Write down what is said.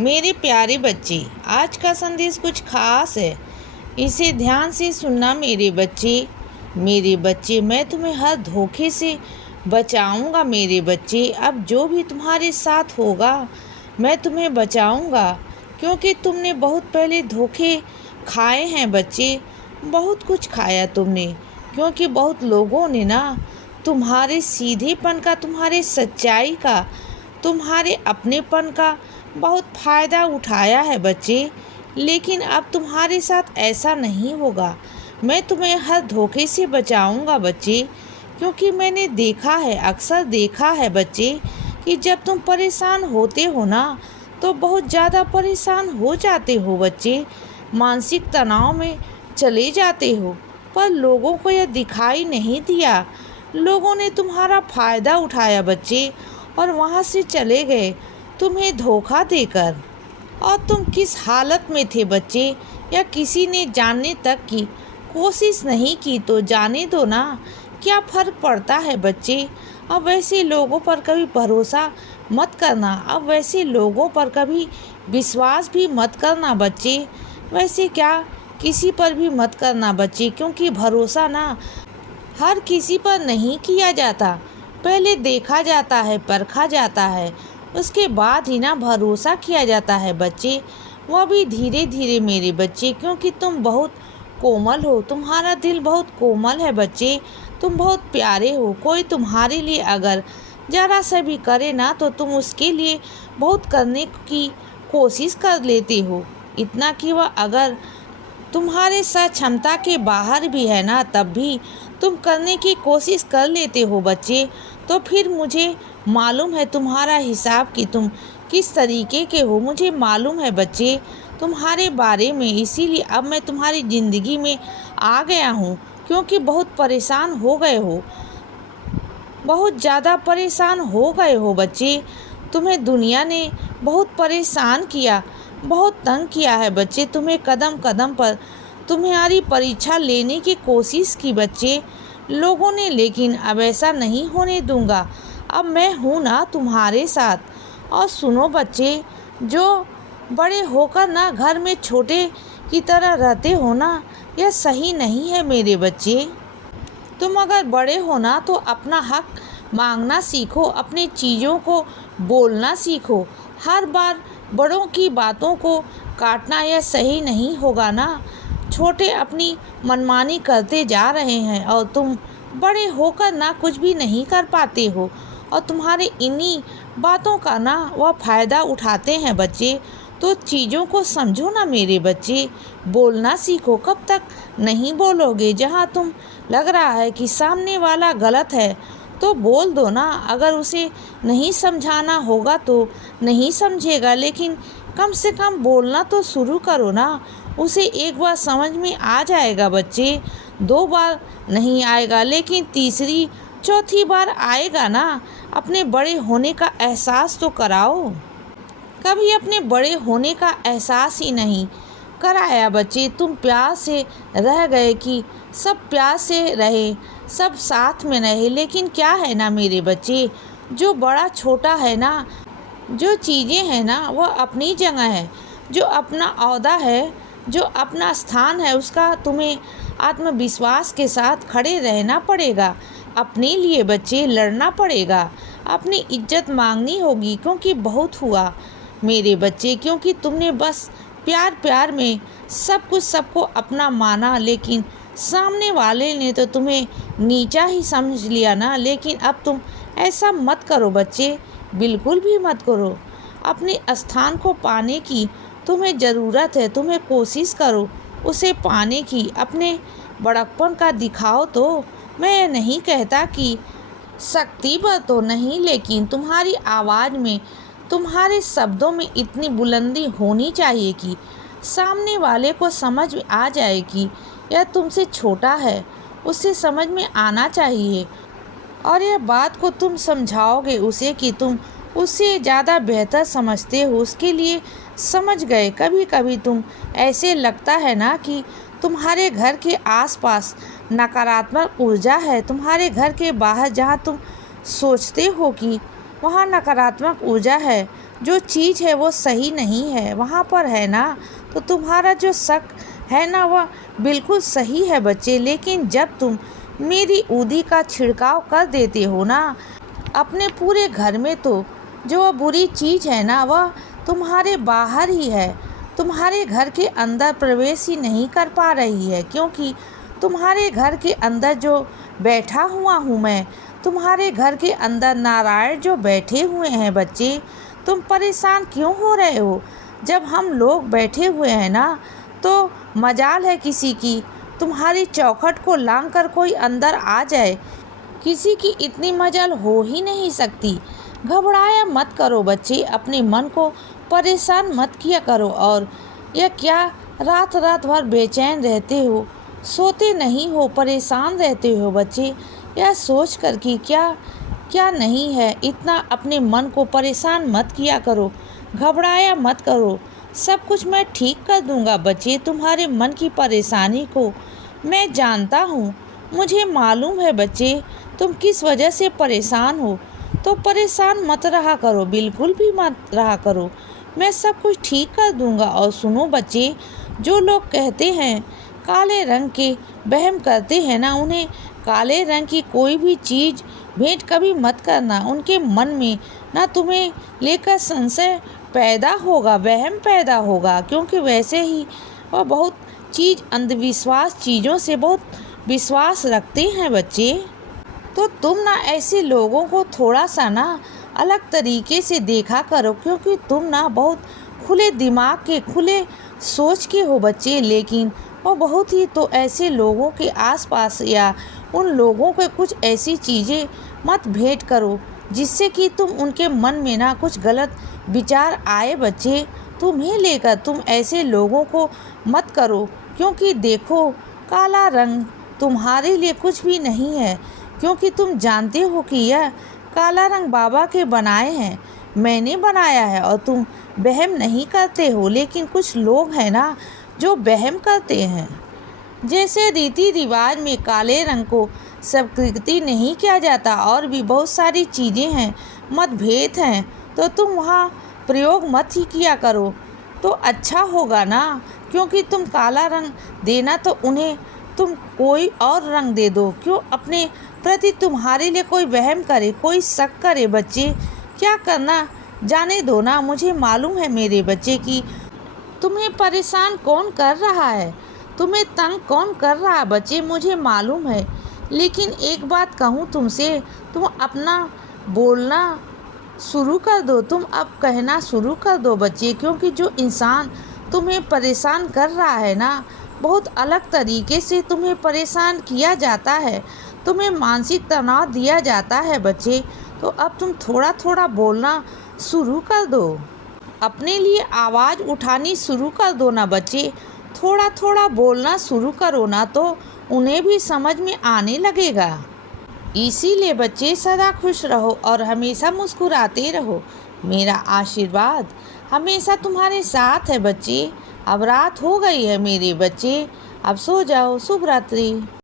मेरे प्यारे बच्चे, आज का संदेश कुछ खास है। इसे ध्यान से सुनना मेरे बच्चे। मेरे बच्चे, मैं तुम्हें हर धोखे से बचाऊंगा मेरे बच्चे। अब जो भी तुम्हारे साथ होगा मैं तुम्हें बचाऊंगा, क्योंकि तुमने बहुत पहले धोखे खाए हैं बच्चे। बहुत कुछ खाया तुमने, क्योंकि बहुत लोगों ने ना तुम्हारे सीधेपन का, तुम्हारे सच्चाई का, तुम्हारे अपनेपन का बहुत फ़ायदा उठाया है बच्चे। लेकिन अब तुम्हारे साथ ऐसा नहीं होगा। मैं तुम्हें हर धोखे से बचाऊंगा बच्चे, क्योंकि मैंने देखा है, अक्सर देखा है बच्चे, कि जब तुम परेशान होते हो ना तो बहुत ज़्यादा परेशान हो जाते हो बच्चे। मानसिक तनाव में चले जाते हो, पर लोगों को यह दिखाई नहीं दिया। लोगों ने तुम्हारा फ़ायदा उठाया बच्चे और वहाँ से चले गए तुम्हें धोखा देकर। और तुम किस हालत में थे बच्चे, या किसी ने जानने तक की कोशिश नहीं की तो जाने दो ना, क्या फ़र्क पड़ता है बच्चे। अब वैसे लोगों पर कभी भरोसा मत करना, अब वैसे लोगों पर कभी विश्वास भी मत करना बच्चे। वैसे क्या किसी पर भी मत करना बच्चे, क्योंकि भरोसा ना हर किसी पर नहीं किया जाता। पहले देखा जाता है, परखा जाता है, उसके बाद ही ना भरोसा किया जाता है बच्चे। वह भी धीरे धीरे मेरे बच्चे, क्योंकि तुम बहुत कोमल हो, तुम्हारा दिल बहुत कोमल है बच्चे। तुम बहुत प्यारे हो। कोई तुम्हारे लिए अगर ज़रा सा भी करे ना तो तुम उसके लिए बहुत करने की कोशिश कर लेते हो। इतना कि वह अगर तुम्हारे साथ क्षमता के बाहर भी है ना, तब भी तुम करने की कोशिश कर लेते हो बच्चे। तो फिर मुझे मालूम है तुम्हारा हिसाब कि तुम किस तरीके के हो, मुझे मालूम है बच्चे तुम्हारे बारे में। इसीलिए अब मैं तुम्हारी ज़िंदगी में आ गया हूँ, क्योंकि बहुत परेशान हो गए हो, बहुत ज़्यादा परेशान हो गए हो बच्चे। तुम्हें दुनिया ने बहुत परेशान किया, बहुत तंग किया है बच्चे। तुम्हें कदम कदम पर तुम्हारी परीक्षा लेने की कोशिश की बच्चे लोगों ने, लेकिन अब ऐसा नहीं होने दूंगा। अब मैं हूँ ना तुम्हारे साथ। और सुनो बच्चे, जो बड़े होकर ना घर में छोटे की तरह रहते हो ना, यह सही नहीं है मेरे बच्चे। तुम अगर बड़े हो ना तो अपना हक मांगना सीखो, अपनी चीज़ों को बोलना सीखो। हर बार बड़ों की बातों को काटना यह सही नहीं होगा ना। छोटे अपनी मनमानी करते जा रहे हैं और तुम बड़े होकर ना कुछ भी नहीं कर पाते हो, और तुम्हारे इन्हीं बातों का ना वह फ़ायदा उठाते हैं बच्चे। तो चीज़ों को समझो ना मेरे बच्चे, बोलना सीखो। कब तक नहीं बोलोगे? जहाँ तुम लग रहा है कि सामने वाला गलत है तो बोल दो ना। अगर उसे नहीं समझाना होगा तो नहीं समझेगा, लेकिन कम से कम बोलना तो शुरू करो ना। उसे एक बार समझ में आ जाएगा बच्चे, 2 बार नहीं आएगा, लेकिन तीसरी चौथी बार आएगा ना। अपने बड़े होने का एहसास तो कराओ। कभी अपने बड़े होने का एहसास ही नहीं कराया बच्चे। तुम प्यार से रह गए कि सब प्यार से रहे, सब साथ में रहे, लेकिन क्या है ना मेरे बच्चे, जो बड़ा छोटा है ना, जो चीज़ें हैं ना वह अपनी जगह है, जो अपना ओहदा है, जो अपना स्थान है, उसका तुम्हें आत्मविश्वास के साथ खड़े रहना पड़ेगा। अपने लिए बच्चे लड़ना पड़ेगा, अपनी इज्जत मांगनी होगी, क्योंकि बहुत हुआ मेरे बच्चे। क्योंकि तुमने बस प्यार प्यार में सब कुछ सबको अपना माना, लेकिन सामने वाले ने तो तुम्हें नीचा ही समझ लिया ना। लेकिन अब तुम ऐसा मत करो बच्चे, बिल्कुल भी मत करो। अपने स्थान को पाने की तुम्हें ज़रूरत है, तुम्हें कोशिश करो उसे पाने की। अपने बड़प्पन का दिखाओ। तो मैं ये नहीं कहता कि शक्ति पर तो नहीं, लेकिन तुम्हारी आवाज़ में, तुम्हारे शब्दों में इतनी बुलंदी होनी चाहिए कि सामने वाले को समझ में आ जाए कि यह तुमसे छोटा है। उसे समझ में आना चाहिए, और यह बात को तुम समझाओगे उसे कि तुम उससे ज़्यादा बेहतर समझते हो, उसके लिए समझ गए। कभी कभी तुम ऐसे लगता है ना कि तुम्हारे घर के आसपास नकारात्मक ऊर्जा है, तुम्हारे घर के बाहर जहाँ तुम सोचते हो कि वहाँ नकारात्मक ऊर्जा है, जो चीज़ है वो सही नहीं है वहाँ पर है ना, तो तुम्हारा जो शक है ना वह बिल्कुल सही है बच्चे। लेकिन जब तुम मेरी ऊदी का छिड़काव कर देते हो ना अपने पूरे घर में, तो जो वह बुरी चीज़ है ना वह तुम्हारे बाहर ही है, तुम्हारे घर के अंदर प्रवेश ही नहीं कर पा रही है। क्योंकि तुम्हारे घर के अंदर जो बैठा हुआ हूँ मैं, तुम्हारे घर के अंदर नारायण जो बैठे हुए हैं बच्चे। तुम परेशान क्यों हो रहे हो? जब हम लोग बैठे हुए हैं ना, तो मजाल है किसी की तुम्हारी चौखट को लांघ कर कोई अंदर आ जाए। किसी की इतनी मजाल हो ही नहीं सकती। घबराया मत करो बच्चे, अपने मन को परेशान मत किया करो। और यह क्या रात रात भर बेचैन रहते हो, सोते नहीं हो, परेशान रहते हो बच्चे? यह सोच कर कि क्या नहीं है, इतना अपने मन को परेशान मत किया करो, घबराया मत करो। सब कुछ मैं ठीक कर दूंगा बच्चे। तुम्हारे मन की परेशानी को मैं जानता हूँ, मुझे मालूम है बच्चे तुम किस वजह से परेशान हो। तो परेशान मत रहा करो, बिल्कुल भी मत रहा करो। मैं सब कुछ ठीक कर दूंगा। और सुनो बच्चे, जो लोग कहते हैं काले रंग के वहम करते हैं ना, उन्हें काले रंग की कोई भी चीज़ भेंट कभी मत करना। उनके मन में ना तुम्हें लेकर संशय पैदा होगा, वहम पैदा होगा। क्योंकि वैसे ही वह बहुत अंधविश्वास चीज़ों से बहुत विश्वास रखते हैं बच्चे। तो तुम ना ऐसे लोगों को थोड़ा सा ना अलग तरीके से देखा करो। क्योंकि तुम ना बहुत खुले दिमाग के, खुले सोच के हो बच्चे। लेकिन वो बहुत ही, तो ऐसे लोगों के आसपास या उन लोगों को कुछ ऐसी चीज़ें मत भेंट करो जिससे कि तुम उनके मन में ना कुछ गलत विचार आए बच्चे। तुम्हें लेकर तुम ऐसे लोगों को मत करो। क्योंकि देखो, काला रंग तुम्हारे लिए कुछ भी नहीं है। क्योंकि तुम जानते हो कि यह काला रंग बाबा के बनाए हैं, मैंने बनाया है। और तुम वहम नहीं करते हो। लेकिन कुछ लोग हैं ना जो वहम करते हैं। जैसे रीति रिवाज में काले रंग को स्वीकृति नहीं किया जाता, और भी बहुत सारी चीज़ें हैं, मतभेद हैं, तो तुम वहाँ प्रयोग मत ही किया करो तो अच्छा होगा ना। क्योंकि तुम काला रंग देना, तो उन्हें तुम कोई और रंग दे दो। क्यों अपने प्रति तुम्हारे लिए कोई वहम करे, कोई शक करे बच्चे? क्या करना जाने दो ना। मुझे मालूम है मेरे बच्चे कि तुम्हें परेशान कौन कर रहा है, तुम्हें तंग कौन कर रहा है बच्चे, मुझे मालूम है। लेकिन एक बात कहूँ तुमसे, तुम अपना बोलना शुरू कर दो, तुम अब कहना शुरू कर दो बच्चे। क्योंकि जो इंसान तुम्हें परेशान कर रहा है ना, बहुत अलग तरीके से तुम्हें परेशान किया जाता है, तुम्हें मानसिक तनाव दिया जाता है बच्चे। तो अब तुम थोड़ा थोड़ा बोलना शुरू कर दो, अपने लिए आवाज़ उठानी शुरू कर दो ना बच्चे। थोड़ा थोड़ा बोलना शुरू करो ना, तो उन्हें भी समझ में आने लगेगा। इसीलिए बच्चे सदा खुश रहो और हमेशा मुस्कुराते रहो। मेरा आशीर्वाद हमेशा तुम्हारे साथ है बच्चे। अब रात हो गई है मेरे बच्चे, अब सो जाओ। शुभ रात्रि।